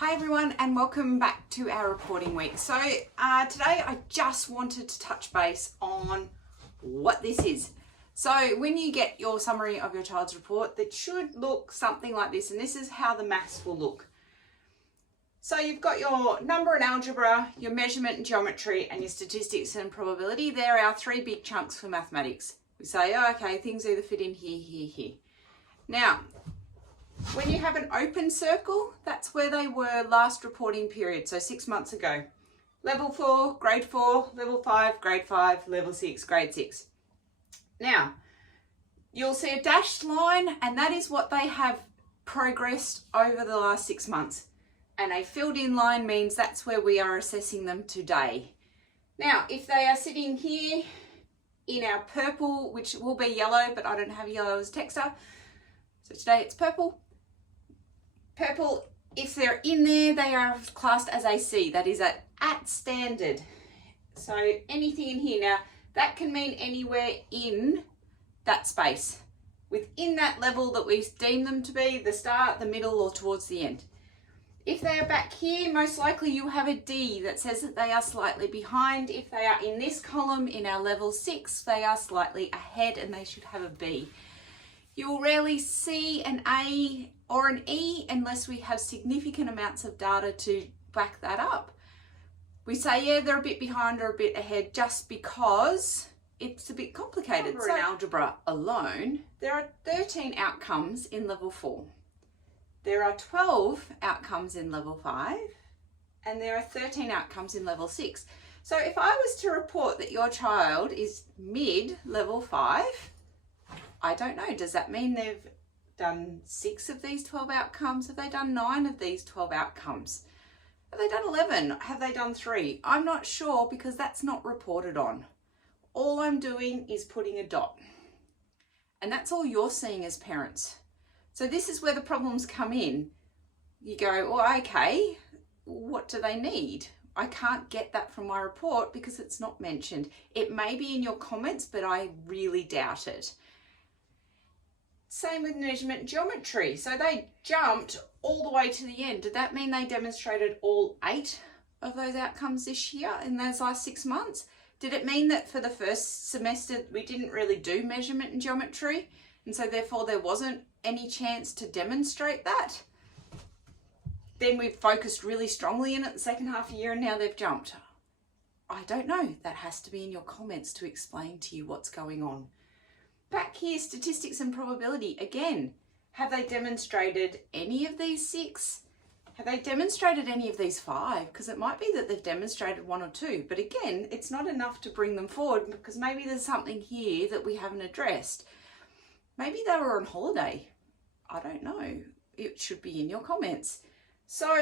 Hi everyone and welcome back to our reporting week. So today I just wanted to touch base on what this is. So when you get your summary of your child's report, that should look something like this, and this is how the maths will look. So you've got your number and algebra, your measurement and geometry, and your statistics and probability. They're our three big chunks for mathematics. We say, oh, okay, things either fit in here, here, here. Now, when you have an open circle, that's where they were last reporting period, so 6 months ago. Level 4, grade 4, level 5, grade 5, level 6, grade 6. Now, you'll see a dashed line, and that is what they have progressed over the last 6 months. And a filled in line means that's where we are assessing them today. Now, if they are sitting here in our purple, which will be yellow, but I don't have yellow as texture, so today it's purple. Purple, if they're in there, they are classed as a C, that is at standard. So anything in here, now that can mean anywhere in that space, within that level that we deem them to be, the start, the middle, or towards the end. If they are back here, most likely you have a D that says that they are slightly behind. If they are in this column, in our level 6, they are slightly ahead and they should have a B. You'll rarely see an A or an E unless we have significant amounts of data to back that up. We say, yeah, they're a bit behind or a bit ahead just because it's a bit complicated. So in algebra alone, there are 13 outcomes in level 4. There are 12 outcomes in level 5, and there are 13 outcomes in level 6. So if I was to report that your child is mid level 5, I don't know, does that mean they've done 6 of these 12 outcomes? Have they done 9 of these 12 outcomes? Have they done 11? Have they done 3? I'm not sure because that's not reported on. All I'm doing is putting a dot. And that's all you're seeing as parents. So this is where the problems come in. You go, well, okay, what do they need? I can't get that from my report because it's not mentioned. It may be in your comments, but I really doubt it. Same with measurement and geometry. So they jumped all the way to the end. Did that mean they demonstrated all 8 of those outcomes this year in those last 6 months? Did it mean that for the first semester we didn't really do measurement and geometry, and so therefore there wasn't any chance to demonstrate that? Then we've focused really strongly in it the second half of the year and now they've jumped. I don't know. That has to be in your comments to explain to you what's going on. Back here, statistics and probability. Again, have they demonstrated any of these 6? Have they demonstrated any of these 5? Because it might be that they've demonstrated 1 or 2. But again, it's not enough to bring them forward because maybe there's something here that we haven't addressed. Maybe they were on holiday. I don't know. It should be in your comments. So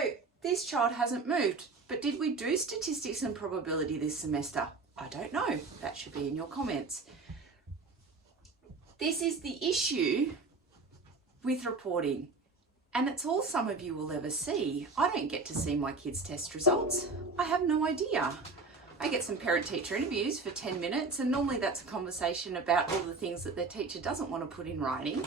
this child hasn't moved. But did we do statistics and probability this semester? I don't know. That should be in your comments. This is the issue with reporting, and it's all some of you will ever see. I don't get to see my kids' test results. I have no idea. I get some parent-teacher interviews for 10 minutes, and normally that's a conversation about all the things that their teacher doesn't want to put in writing,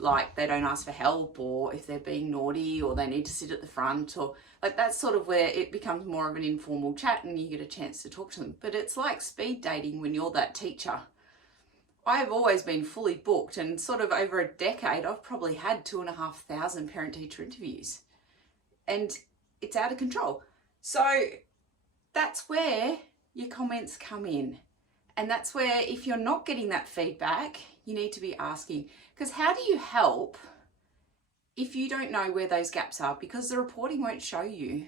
like they don't ask for help, or if they're being naughty, or they need to sit at the front, or like that's sort of where it becomes more of an informal chat and you get a chance to talk to them. But it's like speed dating when you're that teacher. I've always been fully booked, and sort of over a decade, I've probably had 2,500 parent-teacher interviews, and it's out of control. So that's where your comments come in. And that's where, if you're not getting that feedback, you need to be asking, because how do you help if you don't know where those gaps are? Because the reporting won't show you.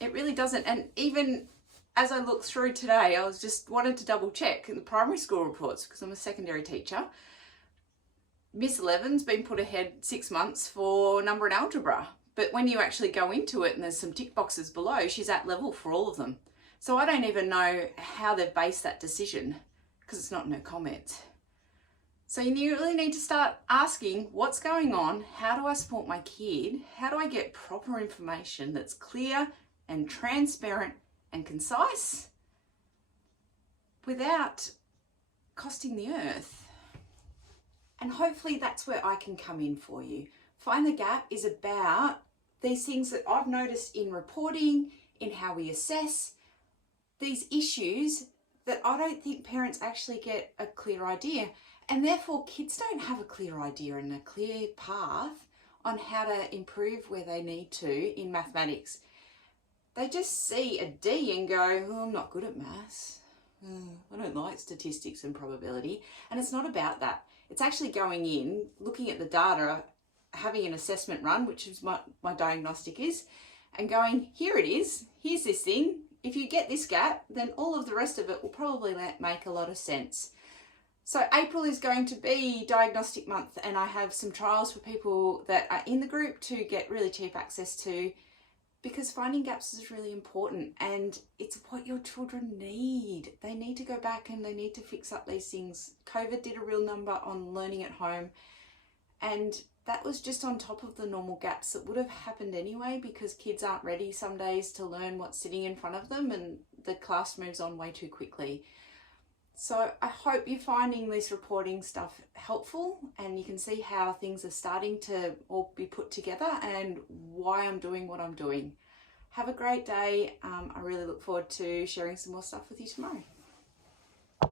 It really doesn't. And even as I looked through today, I was just wanted to double check in the primary school reports because I'm a secondary teacher. Miss 11's been put ahead 6 months for number and algebra. But when you actually go into it and there's some tick boxes below, she's at level for all of them. So I don't even know how they've based that decision because it's not in her comments. So you really need to start asking what's going on, how do I support my kid, how do I get proper information that's clear and transparent and concise without costing the earth. And hopefully that's where I can come in for you. Find the Gap is about these things that I've noticed in reporting, in how we assess, these issues that I don't think parents actually get a clear idea. And therefore kids don't have a clear idea and a clear path on how to improve where they need to in mathematics. They just see a D and go, oh, I'm not good at maths. I don't like statistics and probability. And it's not about that. It's actually going in, looking at the data, having an assessment run, which is my diagnostic is, and going, here it is, here's this thing. If you get this gap, then all of the rest of it will probably make a lot of sense. So April is going to be diagnostic month, and I have some trials for people that are in the group to get really cheap access to, because finding gaps is really important and it's what your children need. They need to go back and they need to fix up these things. COVID did a real number on learning at home, and that was just on top of the normal gaps that would have happened anyway, because kids aren't ready some days to learn what's sitting in front of them and the class moves on way too quickly. So I hope you're finding this reporting stuff helpful and you can see how things are starting to all be put together and why I'm doing what I'm doing. Have a great day. I really look forward to sharing some more stuff with you tomorrow.